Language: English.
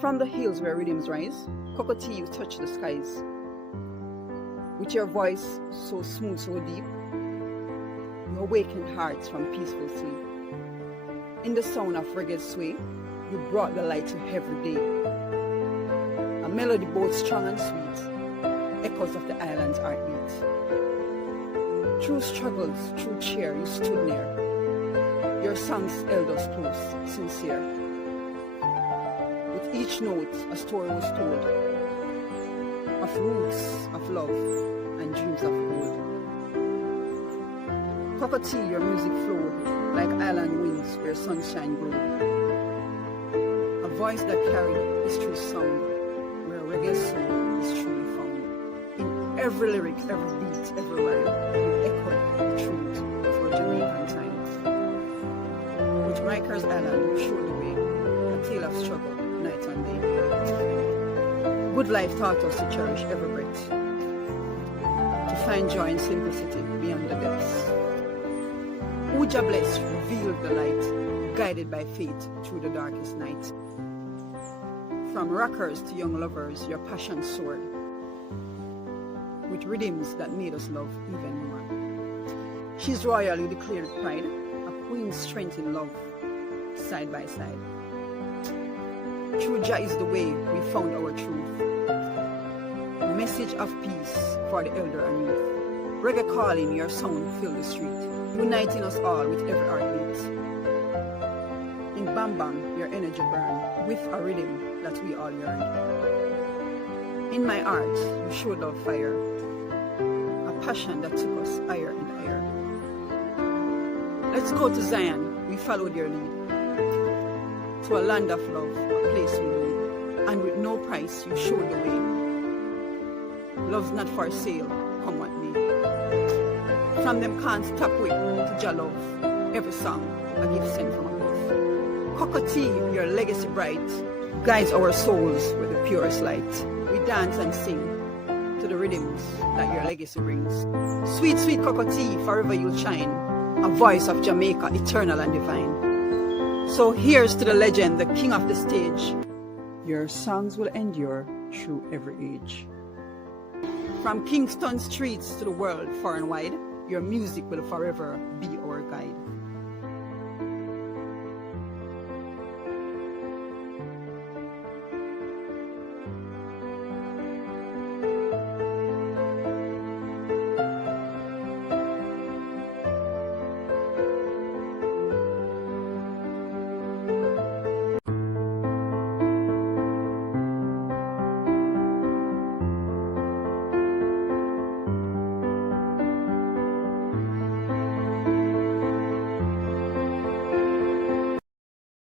From the hills where rhythms rise, Cocoa, you touch the skies. With your voice so smooth, so deep, you awakened hearts from peaceful sleep. In the sound of reggae sway, you brought the light to every day. A melody both strong and sweet, echoes of the island's heartbeat. Through struggles, through cheer, you stood near. Your songs held us close, sincere. With each note, a story was told of roots, of love, and dreams of gold. Cocoa, your music flowed like island winds where sunshine glowed. A voice that carried history's sound, where reggae soul is truly found. In every lyric, every beat, every line, you echoed the truth of our Jamaican times. With Rikers Island, you showed the way, a tale of struggle, night and day. Good life taught us to cherish every breath, to find joy in simplicity beyond the depths. Uja bless revealed the light, guided by faith through the darkest night. From rockers to young lovers, your passion soared, with rhythms that made us love even more. She's royally declared pride, a queen's strength in love, side by side. True Jah is the way we found our truth. A message of peace for the elder and youth. Reggae calling, your sound fill the street, uniting us all with every heartbeat. In Bam Bam, your energy burned with a rhythm that we all yearned. In my art, you showed love fire, a passion that took us higher and higher. Let's go to Zion, we followed your lead, to a land of love, a place we need, and with no price you showed the way. Love's not for sale, come what may. From them can't stop with to Jah love, every song a gift sent from above. Cocoa, your legacy bright, guides our souls with the purest light. We dance and sing to the rhythms that your legacy brings. Sweet, sweet Cocoa, forever you'll shine, a voice of Jamaica, eternal and divine. So here's to the legend, the king of the stage. Your songs will endure through every age. From Kingston streets to the world far and wide, your music will forever be our guide.